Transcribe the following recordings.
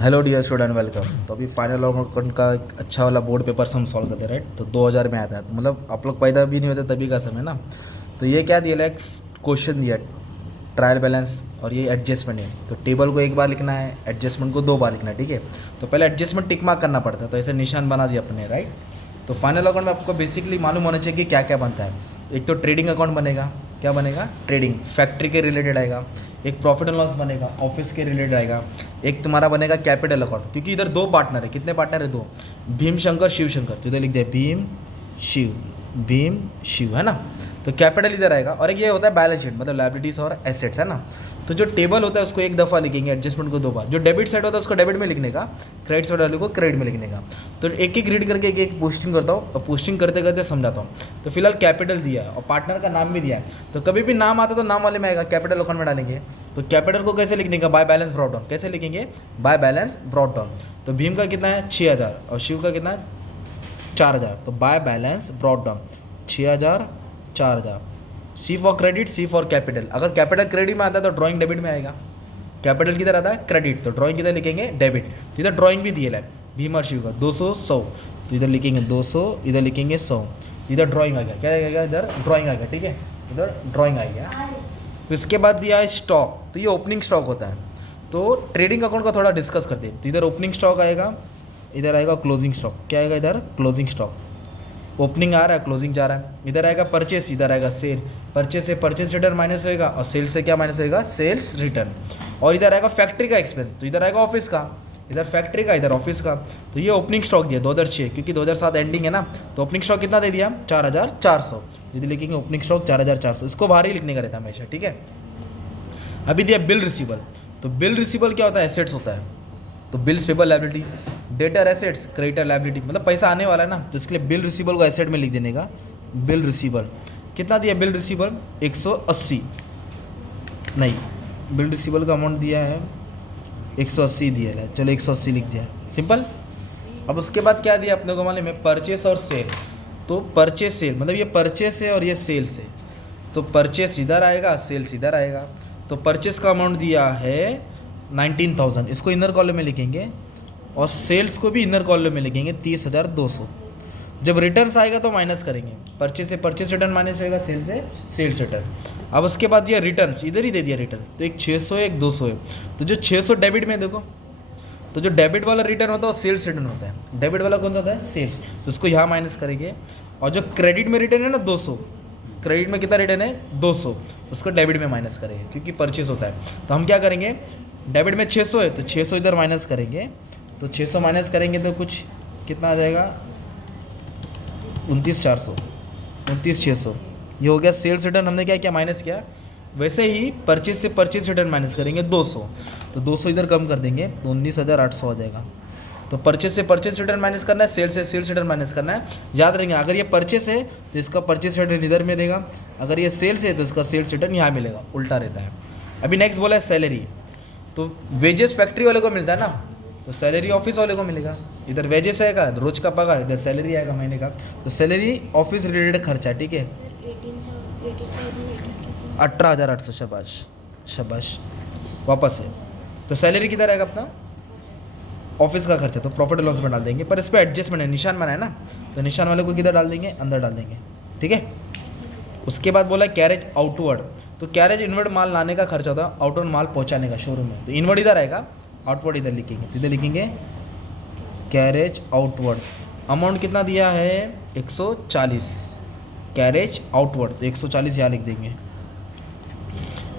Hello dear student, welcome. तो अभी final account का एक अच्छा वाला बोर्ड पेपर हम सॉल्व करते हैं, राइट। तो 2000 में आता है, तो मतलब आप लोग पैदा भी नहीं होते तभी का समय ना। तो ये क्या दिया है, एक क्वेश्चन दिया, ट्रायल बैलेंस और ये एडजस्टमेंट है। तो टेबल को एक बार लिखना है, एडजस्टमेंट को 2 बार लिखना है, ठीक है। तो पहले एडजस्टमेंट टिक मार्क करना पड़ता है, तो ऐसे निशान बना दिया अपने, राइट। तो फाइनल अकाउंट में आपको बेसिकली मालूम होना चाहिए कि क्या क्या बनता है। एक तो ट्रेडिंग अकाउंट बनेगा, क्या बनेगा, ट्रेडिंग, फैक्ट्री के रिलेटेड आएगा। एक प्रॉफिट एंड लॉस बनेगा, ऑफिस के रिलेटेड आएगा। एक तुम्हारा बनेगा कैपिटल अकाउंट, क्योंकि इधर 2 पार्टनर है। कितने पार्टनर है, 2, भीम शंकर शिव शंकर। तो इधर लिख दिया भीम शिव, भीम शिव, है ना। तो कैपिटल इधर आएगा। और एक ये होता है बैलेंस शीट, मतलब लायबिलिटीज़ और एसेट्स, है ना। तो जो टेबल होता है उसको एक दफ़ा लिखेंगे, एडजस्टमेंट को 2 बार। जो डेबिट साइड होता है उसको डेबिट में लिखने का, क्रेडिट साइड वाले को क्रेडिट में लिखने का। तो एक एक रीड करके एक एक पोस्टिंग करता हूँ, और पोस्टिंग करते करते समझाता हूँ। तो फिलहाल कैपिटल दिया है और पार्टनर का नाम भी दिया है। तो कभी भी नाम आता तो नाम वाले में आएगा, कैपिटल अकाउंट में डालेंगे। तो कैपिटल को कैसे लिखने का, बाय बैलेंस ब्रॉट डाउन। कैसे लिखेंगे, बाय बैलेंस ब्रॉट डाउन। तो भीम का कितना है, 6000, और शिव का कितना है, 4000। तो by balance brought down 6000, 4000। C for credit, C for capital. अगर कैपिटल क्रेडिट में आता है तो ड्राइंग डेबिट में आएगा। कैपिटल किधर आता है, क्रेडिट, तो ड्राइंग किधर लिखेंगे, डेबिट। तो इधर ड्राइंग भी दिया है भीम और शिव का, 200 100। तो इधर लिखेंगे 200, इधर लिखेंगे 100। इधर ड्राइंग आ गया, क्या आएगा, इधर ड्राइंग आ गया, ठीक है। इधर ड्राइंग आ गया। तो इसके बाद दिया है स्टॉक। तो ये ओपनिंग स्टॉक होता है। तो ट्रेडिंग अकाउंट का थोड़ा डिस्कस करते हैं। तो इधर ओपनिंग स्टॉक आएगा, इधर आएगा क्लोजिंग स्टॉक। क्या आएगा, इधर क्लोजिंग स्टॉक। ओपनिंग आ रहा है, क्लोजिंग जा रहा है। इधर आएगा परचेस, इधर आएगा सेल। परचेस से परचेस रिटर्न माइनस होएगा, और सेल से क्या माइनस होएगा, सेल्स रिटर्न। और इधर आएगा फैक्ट्री का एक्सपेंस। तो इधर आएगा ऑफिस का, इधर फैक्ट्री का, इधर ऑफिस का। तो ये ओपनिंग स्टॉक दिया 2006, क्योंकि 2007 एंडिंग है ना। तो ओपनिंग स्टॉक कितना दे दिया, 4400। इधर लिखेंगे ओपनिंग स्टॉक 4400, इसको बाहर ही लिखने का रहता है हमेशा, ठीक है। अभी दिया बिल रिसीबल। तो बिल रिसीबल क्या होता है, एसेट्स होता है। तो bills paper liability, debtor assets, creditor liability, मतलब पैसा आने वाला है ना, तो इसके लिए बिल रिसीबल को एसेट में लिख देने का। बिल रिसीबल कितना दिया, बिल रिसीबल 180, नहीं, बिल रिसीबल का अमाउंट दिया है 180 दिया है, चलो 180 लिख दिया, सिंपल। अब उसके बाद क्या दिया अपने को मालूम है, परचेस और सेल। तो परचेस सेल मतलब ये परचेस है और ये सेल्स है। तो परचेस इधर आएगा, सेल्स इधर आएगा। तो परचेस का अमाउंट दिया है 19,000, इसको इनर कॉलम में लिखेंगे। और सेल्स को भी इनर कॉलम में लिखेंगे 30,200। जब रिटर्न्स आएगा तो माइनस करेंगे, परचेस से परचेस रिटर्न माइनस होएगा, सेल्स से सेल्स रिटर्न। अब उसके बाद दिया रिटर्न्स, इधर ही दे दिया रिटर्न। तो एक 600 है, एक 200 है। तो जो 600 डेबिट में देखो, तो जो डेबिट वाला रिटर्न होता है वो सेल्स रिटर्न होता है। डेबिट वाला कौन सा होता है, सेल्स। तो उसको यहाँ माइनस करेंगे। और जो क्रेडिट में रिटर्न है ना 200, क्रेडिट में कितना रिटर्न है 200, उसको डेबिट में माइनस करेंगे, क्योंकि परचेस होता है। तो हम क्या करेंगे, डेबिट में 600 है तो 600 इधर माइनस करेंगे। तो 600 माइनस करेंगे तो कुछ कितना आ जाएगा, 29,400, 29,600। ये हो गया सेल्स रिटर्न, हमने क्या किया, माइनस किया। वैसे ही परचेज से परचेज रिटर्न माइनस करेंगे 200, तो 200 इधर कम कर देंगे तो 19,800 हो जाएगा। तो परचेज से परचेज रिटर्न माइनस करना है, सेल्स से सेल्स रिटर्न माइनस करना है। याद रखेंगे, अगर ये परचेस है तो इसका परचेस रिटर्न इधर मिलेगा, अगर ये सेल्स है तो इसका सेल्स रिटर्न यहाँ मिलेगा, उल्टा रहता है। अभी नेक्स्ट बोला है सैलरी। तो वेजेस फैक्ट्री वाले को मिलता है ना, तो सैलरी ऑफिस वाले को मिलेगा। इधर वेजेस आएगा, रोज का पगार, इधर सैलरी आएगा महीने का। तो सैलरी ऑफिस रिलेटेड खर्चा, ठीक है। 18,800, शाबाश शाबाश, वापस है। तो सैलरी किधर आएगा अपना, ऑफिस का खर्चा, तो प्रॉफिट लॉस में डाल देंगे। पर इस पर एडजस्टमेंट है, निशान बना है ना, तो निशान वाले को किधर डाल देंगे, अंदर डाल देंगे, ठीक है। उसके बाद बोला कैरेज आउटवर्ड। तो कैरेज इनवर्ड माल लाने का खर्चा होता है, आउटवर्ड माल पहुंचाने का शोरूम में। तो इनवर्ड इधर आएगा, आउटवर्ड इधर लिखेंगे। तो इधर लिखेंगे कैरेज आउटवर्ड। अमाउंट कितना दिया है 140, कैरेज आउटवर्ड, तो 140 यहाँ लिख देंगे।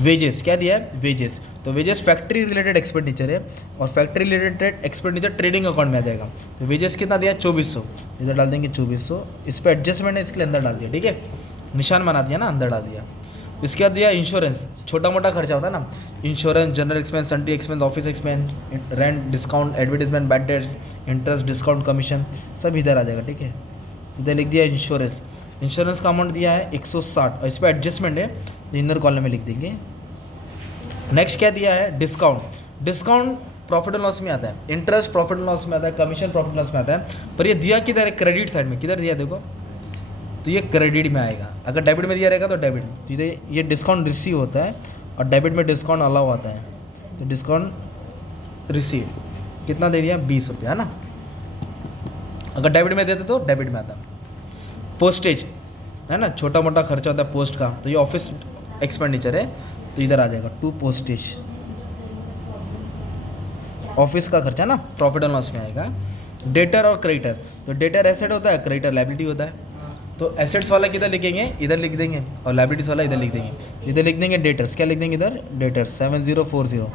वेजेस क्या दिया है, वेजेस। तो वेजेस फैक्ट्री रिलेटेड एक्सपेंडिचर है, और factory related expenditure trading account में आ जाएगा। तो वेजेस कितना दिया 2400, इधर डाल देंगे 2400। इस पर एडजस्टमेंट है, इसके लिए अंदर डाल दिया, ठीक है। निशान बना दिया ना, अंदर डाल दिया। इसके बाद दिया इंश्योरेंस, छोटा मोटा खर्चा होता है ना, इंश्योरेंस, जनरल एक्सपेंस, सन्टी expense, office expense, rent, discount, advertisement, bad debts, interest, discount, commission, सब इधर आ जाएगा, ठीक है। इधर लिख दिया इंश्योरेंस। इंश्योरेंस का अमाउंट दिया है 160, और इस पर एडजस्टमेंट है तो इनर कॉलम में लिख देंगे। नेक्स्ट क्या दिया है, discount. Discount profit and loss में आता है, इंटरेस्ट प्रॉफिट एंड लॉस में आता है, कमीशन प्रॉफिट एंड लॉस में आता है। पर ये दिया किधर है, क्रेडिट साइड में। किधर दिया देखो, तो ये क्रेडिट में आएगा। अगर डेबिट में दिया रहेगा तो डेबिट। तो ये डिस्काउंट रिसीव होता है, और डेबिट में डिस्काउंट अलाउ आता है, तो डिस्काउंट रिसीव। कितना दे दिया 20 रुपया, है ना। अगर डेबिट में देते तो डेबिट में आता। पोस्टेज है ना, छोटा मोटा खर्चा होता है पोस्ट का, तो ये ऑफिस एक्सपेंडिचर है, तो इधर आ जाएगा टू पोस्टेज, ऑफिस का खर्चा ना, प्रॉफिट एंड लॉस में आएगा। डेटर और क्रेडिटर, तो डेटर एसेट होता है, क्रेडिटर लायबिलिटी होता है। तो एसेट्स वाला किधर लिखेंगे, इधर लिख देंगे, और लायबिलिटीज वाला इधर लिख देंगे। इधर लिख देंगे डेटर्स, क्या लिख देंगे इधर, डेटर्स 7040।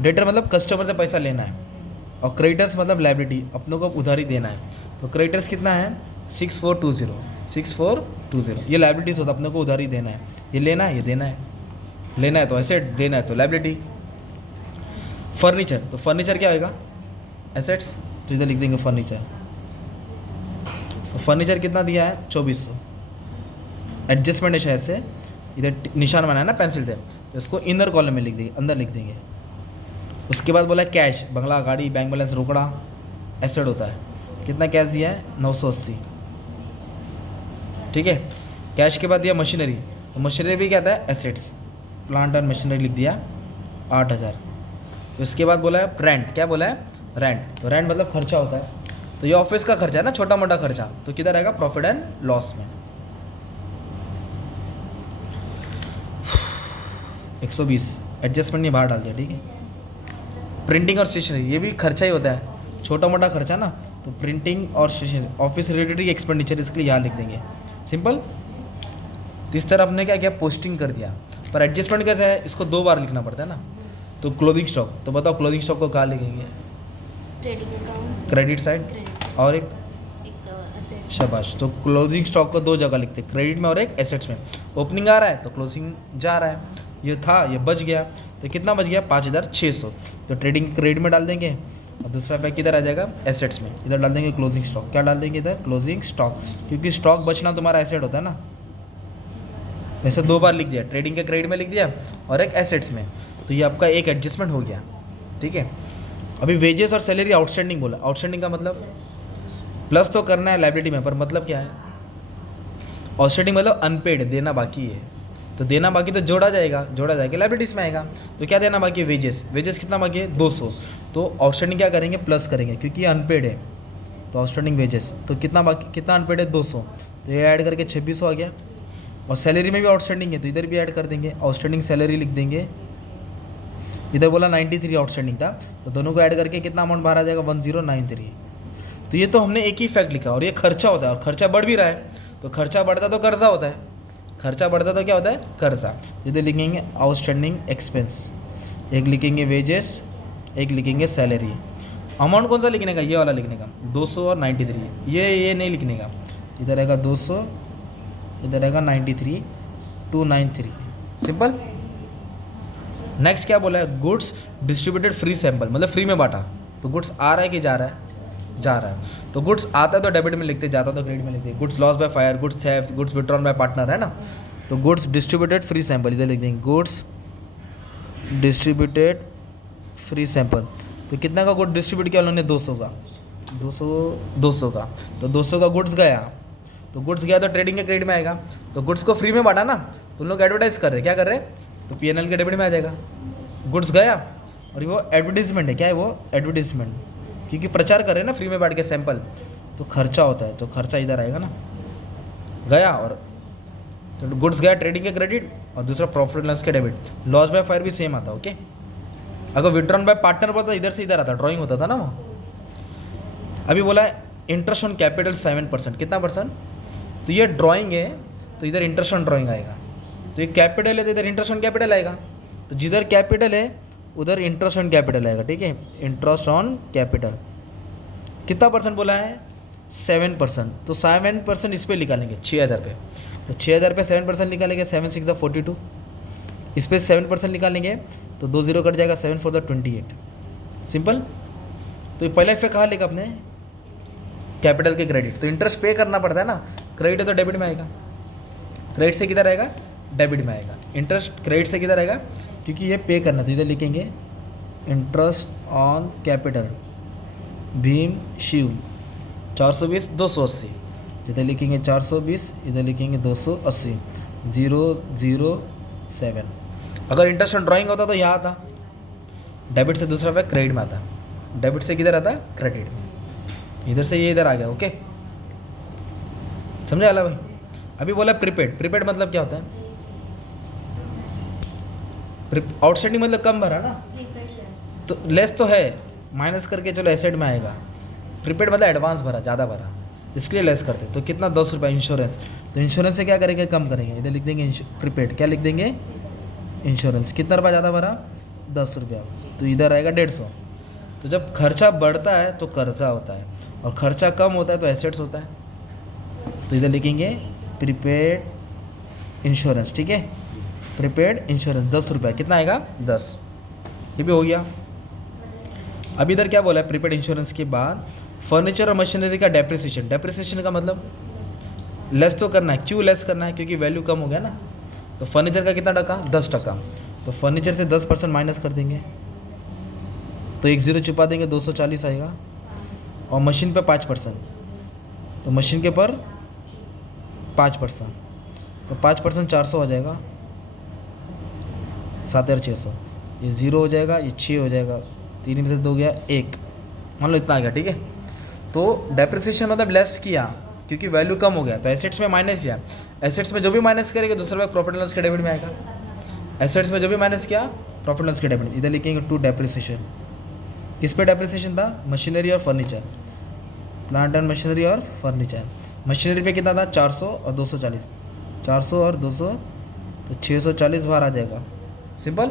डेटर मतलब कस्टमर से पैसा लेना है, और क्रेडिटर्स मतलब लायबिलिटी, अपनों को उधारी देना है। तो क्रेडिटर्स कितना है 6420, ये लायबिलिटीज होता है, अपनों को उधारी देना है, ये लेना है, ये देना है, लेना है तो एसेट, देना है तो लायबिलिटी। फर्नीचर, तो फर्नीचर क्या होगा, एसेट्स, तो इधर लिख देंगे फर्नीचर। तो फर्नीचर कितना दिया है 2400, एडजस्टमेंट है शायद से, इधर निशान बनाया ना पेंसिल से, तो इसको इनर कॉलम में लिख देंगे, अंदर लिख देंगे। उसके बाद बोला कैश, बंगला, गाड़ी, बैंक बैलेंस, रोकड़ा एसेट होता है। कितना कैश दिया है 980, ठीक है। कैश के बाद दिया मशीनरी, तो मशीनरी भी क्या आता है एसेट्स, प्लांट एंड मशीनरी लिख दिया 8000। तो इसके बाद बोला है रेंट, क्या बोला है रेंट, तो रेंट मतलब खर्चा होता है, तो ये ऑफिस का खर्चा है ना, छोटा मोटा खर्चा, तो किधर आएगा प्रॉफिट एंड लॉस में। 120 एडजस्टमेंट नहीं बाहर डाल दिया, ठीक है। प्रिंटिंग और स्टेशनरी, ये भी खर्चा ही होता है, छोटा मोटा खर्चा ना, तो प्रिंटिंग और स्टेशनरी ऑफिस रिलेटेड एक्सपेंडिचर, इसके लिए यहाँ लिख देंगे सिंपल। तो इस तरह हमने क्या किया, पोस्टिंग कर दिया। पर एडजस्टमेंट कैसे है, इसको 2 बार लिखना पड़ता है ना। तो क्लोजिंग स्टॉक, तो बताओ क्लोजिंग स्टॉक को कहाँ लिखेंगे, ट्रेडिंग अकाउंट, क्रेडिट साइड, और एक एसेट। शाबाश। तो क्लोजिंग स्टॉक को 2 जगह लिखते हैं, क्रेडिट में और एक एसेट्स में। ओपनिंग आ रहा है तो क्लोजिंग जा रहा है, ये था ये बच गया, तो कितना बच गया 5600, तो ट्रेडिंग क्रेडिट में डाल देंगे, और दूसरा पैक किधर आ जाएगा एसेट्स में, इधर डाल देंगे क्लोजिंग स्टॉक। क्या डाल देंगे इधर क्लोजिंग स्टॉक, क्योंकि स्टॉक बचना तुम्हारा एसेट होता है ना। वैसे 2 बार लिख दिया, ट्रेडिंग के क्रेडिट में लिख दिया और एक एसेट्स में, तो ये आपका एक एडजस्टमेंट हो गया, ठीक है। अभी वेजेस और सैलरी आउटस्टैंडिंग बोला, आउटस्टैंडिंग का मतलब प्लस तो करना है लायबिलिटी में, पर मतलब क्या है, आउटस्टैंडिंग मतलब अनपेड, देना बाकी है, तो देना बाकी तो जोड़ा जाएगा लायबिलिटीज में आएगा। तो क्या देना बाकी है वेजेस, वेजेस कितना बाकी है 200, तो आउटस्टैंडिंग क्या करेंगे प्लस करेंगे, क्योंकि ये अनपेड है, तो आउटस्टैंडिंग वेजेस, तो कितना बाकी, कितना अनपेड है 200, तो ये ऐड करके 2600 आ गया। और सैलरी में भी आउटस्टैंडिंग है, तो इधर भी ऐड कर देंगे, आउटस्टैंडिंग सैलरी लिख देंगे। इधर बोला 93 आउटस्टैंडिंग था, तो दोनों को ऐड करके कितना अमाउंट बाहर आ जाएगा 1093। तो ये तो हमने एक ही फैक्ट लिखा, और ये खर्चा होता है, और खर्चा बढ़ भी रहा है, तो खर्चा बढ़ता तो कर्जा होता है, खर्चा बढ़ता तो क्या होता है कर्जा। तो इधर लिखेंगे आउटस्टैंडिंग एक्सपेंस, एक लिखेंगे वेजेस, एक लिखेंगे सैलरी। अमाउंट कौन सा लिखने का, ये वाला लिखने का 200 और 93, ये नहीं लिखने का, इधर आएगा 200, इधर आएगा 93, 293, सिंपल। नेक्स्ट क्या बोला है, गुड्स डिस्ट्रीब्यूटेड फ्री सैंपल, मतलब फ्री में बांटा, तो गुड्स आ रहा है कि जा रहा है, जा रहा है। तो गुड्स आता है तो डेबिट में लिखते, जाता तो क्रेडिट में लिखते। Goods loss by fire, goods theft, goods withdrawn bye partner, है ना। तो गुड्स डिस्ट्रीब्यूटेड फ्री सैंपल इधर लिख देंगे, गुड्स डिस्ट्रीब्यूटेड फ्री सैंपल। तो कितना का गुड डिस्ट्रीब्यूट किया उन्होंने 200 का, 200 का, तो 200 का गुड्स गया, तो गुड्स गया तो ट्रेडिंग के क्रेडिट में आएगा। तो गुड्स को फ्री में बांटा ना, तो उन लोग एडवर्टाइज कर रहे, क्या कर रहे, तो पीएनएल के डेबिट में आ जाएगा। गुड्स गया, और वो एडवर्टीजमेंट है, क्या है वो एडवर्टीजमेंट, क्योंकि प्रचार कर रहे हैं ना फ्री में बांट के सैंपल, तो खर्चा होता है, तो खर्चा इधर आएगा ना, गया, और तो गुड्स गया ट्रेडिंग के क्रेडिट, और दूसरा प्रॉफिट लॉस के डेबिट। लॉस बाय फायर भी सेम आता है, ओके। अगर विड्रॉन बाय पार्टनर बोलता इधर से इधर आता, ड्राइंग होता था ना वो। अभी बोला है इंटरेस्ट ऑन कैपिटल 7%, कितना परसेंट, तो ये ड्राइंग है, तो इधर इंटरेस्ट ऑन ड्राइंग आएगा। तो ये कैपिटल है, तो इधर इंटरेस्ट ऑन कैपिटल आएगा, तो जिधर कैपिटल है उधर इंटरेस्ट ऑन कैपिटल आएगा, ठीक है। इंटरेस्ट ऑन कैपिटल कितना परसेंट बोला है 7%, तो 7% इस पर निकालेंगे 6000 पे, तो 6000 पे 7% निकालेंगे, 7 6 42, इस पर 7% निकालेंगे, तो 2 0 कट जाएगा, 7 4 28, सिंपल। तो ये पहला इफेक्ट कहाँ लेगा अपने कैपिटल के क्रेडिट, तो इंटरेस्ट पे करना पड़ता है ना, क्रेडिट है तो डेबिट में आएगा, क्रेडिट से किधर आएगा डेबिट में आएगा, इंटरेस्ट क्रेडिट से किधर आएगा, क्योंकि ये पे करना, तो इधर लिखेंगे interest on capital Bheem Shiv 420 280, इधर लिखेंगे 420, इधर लिखेंगे 280, 007। अगर इंटरेस्ट ऑन ड्राइंग होता तो यहाँ आता, डेबिट से दूसरा पे क्रेडिट में आता, डेबिट से किधर आता है, क्रेडिट में, इधर से ये इधर आ गया। ओके, समझा आला भाई? अभी बोला प्रीपेड, प्रीपेड मतलब क्या होता है? आउटस्टैंडिंग मतलब कम भरा ना, प्रीपेड लेस। तो लेस तो है, माइनस करके चलो एसेट में आएगा। प्रीपेड मतलब एडवांस भरा, ज़्यादा भरा, इसके लिए लेस करते हैं। तो कितना, 10 रुपये इंश्योरेंस, तो इंश्योरेंस से क्या करेंगे, कम करेंगे, इधर लिख देंगे प्रीपेड, क्या लिख देंगे, इंश्योरेंस। कितना रुपया ज़्यादा भरा, 10 रुपया, तो इधर आएगा 150। तो जब खर्चा बढ़ता है तो कर्जा होता है, और खर्चा कम होता है तो एसेट्स होता है। तो इधर लिखेंगे प्रीपेड इंश्योरेंस, ठीक है, प्रीपेड इंश्योरेंस 10 रुपया, कितना आएगा, 10। ये भी हो गया। अब इधर क्या बोला है, प्रीपेड इंश्योरेंस के बाद फर्नीचर और मशीनरी का डेप्रिसिएशन। डेप्रिसिएशन का मतलब लेस तो करना है। क्यों लेस करना है, क्योंकि वैल्यू कम हो गया ना। तो फर्नीचर का कितना टका, 10%, तो फर्नीचर से 10% माइनस कर देंगे, तो एक ज़ीरो छुपा देंगे, 240 आएगा। और मशीन पे 5%, तो मशीन के पर 5%, तो 5% 400 हो जाएगा, 7,600। ये 0 हो जाएगा, ये 6 हो जाएगा, 3 में से 2 गया 1, मान लो इतना आ गया, ठीक है। तो डेप्रिसिएशन मतलब लेस किया क्योंकि वैल्यू कम हो गया, तो एसेट्स में माइनस किया। एसेट्स में जो भी माइनस करेंगे दूसरे बार प्रॉफिट एंड लॉस के डेबिट में आएगा। एसेट्स में जो भी माइनस किया प्रॉफिट एंड लॉस के डेबिट, इधर लिखेंगे टू डेप्रिसिएशन। किस पे डेप्रिसिएशन था, मशीनरी और फर्नीचर, प्लांट एंड मशीनरी और फर्नीचर। मशीनरी पे कितना था, 400 और 240, 400 और 200, तो 640 बाहर आ जाएगा, सिंपल।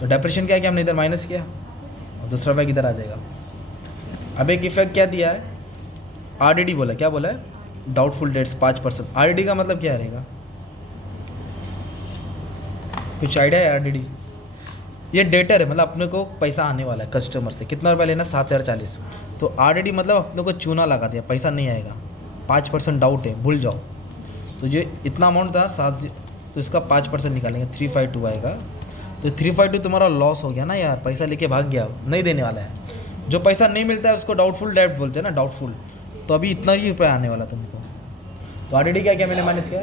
तो डेप्रिसिएशन क्या किया हमने, इधर माइनस किया, और दूसरा बैग इधर आ जाएगा। अब एक इफेक्ट क्या दिया है, आरडीडी बोला, क्या बोला है, डाउटफुल डेट्स 5%। आरडीडी का मतलब क्या रहेगा, कुछ आइडिया है? आरडीडी ये डेटर है, मतलब अपने को पैसा आने वाला है कस्टमर से, कितना रुपया लेना, 7,040। तो आरडीडी मतलब अपने को चूना लगा दिया, पैसा नहीं आएगा, 5% डाउट है, भूल जाओ। तो ये इतना अमाउंट था 7, तो इसका 5% निकालेंगे, 352 आएगा। तो 352 तुम्हारा लॉस हो गया ना यार, पैसा लेके भाग गया, नहीं देने वाला है। जो पैसा नहीं मिलता है उसको डाउटफुल डेट बोलते हैं ना, डाउटफुल। तो अभी इतना ही रुपया आने वाला तुमको। तो आरडीडी क्या क्या मैंने माइनस किया,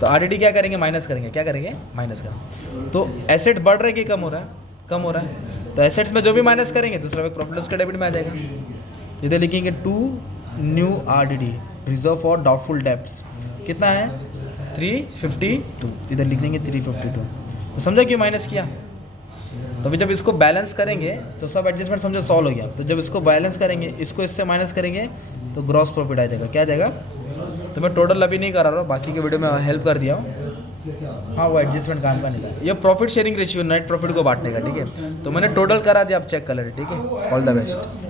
तो आरडीडी क्या करेंगे, माइनस करेंगे, क्या करेंगे, माइनस करेंगे। तो एसेट बढ़ रहा है कि कम हो रहा है, कम हो रहा है। तो एसेट्स में जो भी माइनस करेंगे दूसरा एक प्रॉफिट लॉस के डेबिट में आ जाएगा। तो इधर लिखेंगे to new RDD, reserve for doubtful debts, कितना है, 352, इधर लिख देंगे 352। तो समझा क्यों माइनस किया। तो अभी जब इसको बैलेंस करेंगे तो सब एडजस्टमेंट समझो सॉल्व हो गया। तो जब इसको बैलेंस करेंगे, इसको इससे माइनस करेंगे, तो ग्रॉस प्रॉफिट आ जाएगा, क्या आ जाएगा। तो मैं टोटल अभी नहीं करा रहा हूँ, बाकी के वीडियो में हेल्प कर दिया हूँ। हाँ, वो एडजस्टमेंट काम का नहीं था। ये profit sharing ratio net profit को बांटने का, ठीक है। तो मैंने टोटल करा दिया, आप चेक कर लें, ठीक है। All the best.